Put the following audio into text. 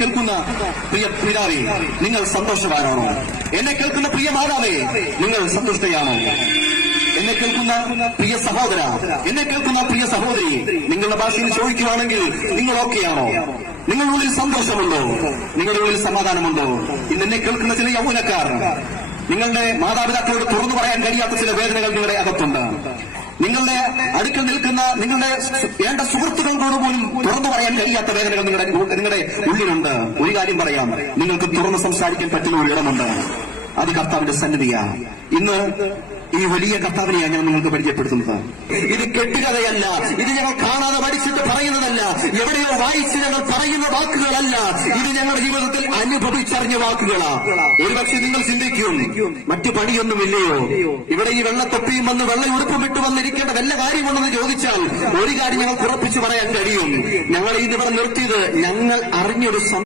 കേൾക്കുന്ന പ്രിയ പിതാവേ, നിങ്ങൾ സന്തോഷവാനാണോ? എന്നെ കേൾക്കുന്ന പ്രിയ മാതാവേ, നിങ്ങൾ സന്തുഷ്ടയാണോ? എന്നെ കേൾക്കുന്ന പ്രിയ സഹോദര, എന്നെ കേൾക്കുന്ന പ്രിയ സഹോദരി, നിങ്ങളുടെ ഭാഷയിൽ ചോദിക്കുകയാണെങ്കിൽ നിങ്ങൾ ഓക്കെയാണോ? നിങ്ങളുടെ ഉള്ളിൽ സന്തോഷമുണ്ടോ? നിങ്ങളുടെ ഉള്ളിൽ സമാധാനമുണ്ടോ? ഇന്ന് എന്നെ കേൾക്കുന്ന ചില യൗവനക്കാർ, നിങ്ങളുടെ മാതാപിതാക്കളോട് തുറന്നു പറയാൻ കഴിയാത്ത ചില വേദനകൾ നിങ്ങളുടെ അകത്തുണ്ട്. നിങ്ങളുടെ അടുക്കൽ നിൽക്കുന്ന നിങ്ങളുടെ വേണ്ട സുഹൃത്തുക്കളോട് പോലും തുറന്നു പറയാൻ കഴിയാത്ത വേദനകൾ നിങ്ങളുടെ ഉള്ളിലുണ്ട്. ഒരു കാര്യം പറയാം, നിങ്ങൾക്ക് തുറന്ന് സംസാരിക്കാൻ പറ്റുന്ന ഒരു ഇടമുണ്ട്. അത് കർത്താവിന്റെ സന്നിധിയാണ്. ഇന്ന് ഈ വലിയ കർത്താവിനെയാണ് ഞാൻ നിങ്ങൾക്ക് പരിചയപ്പെടുത്തുന്നത്. ഇത് കെട്ടുകഥയല്ല, ഇത് ഞങ്ങൾ കാണാതെ പഠിച്ചിട്ട് പറയുന്നതല്ല, എവിടെയോ വായിച്ച് ഞങ്ങൾ പറയുന്ന വാക്കുകളല്ല, ഇത് ഞങ്ങളുടെ ജീവിതത്തിൽ അനുഭവിച്ചറിഞ്ഞ വാക്കുകളാണ്. ഒരുപക്ഷെ നിങ്ങൾ ചിന്തിക്കും, മറ്റു പണിയൊന്നുമില്ലയോ? ഇവിടെ ഈ വെള്ളത്തൊപ്പിയും വന്ന് വെള്ള ഉടുപ്പും വിട്ടു വന്നിരിക്കേണ്ട വല്ല കാര്യമെന്ന് ചോദിച്ചാൽ ഒരു കാര്യം ഞങ്ങൾക്ക് ഉറപ്പിച്ചു പറയാൻ കഴിയും. ഞങ്ങൾ ഇന്നിവിടെ നിർത്തിയത് ഞങ്ങൾ അറിഞ്ഞൊരു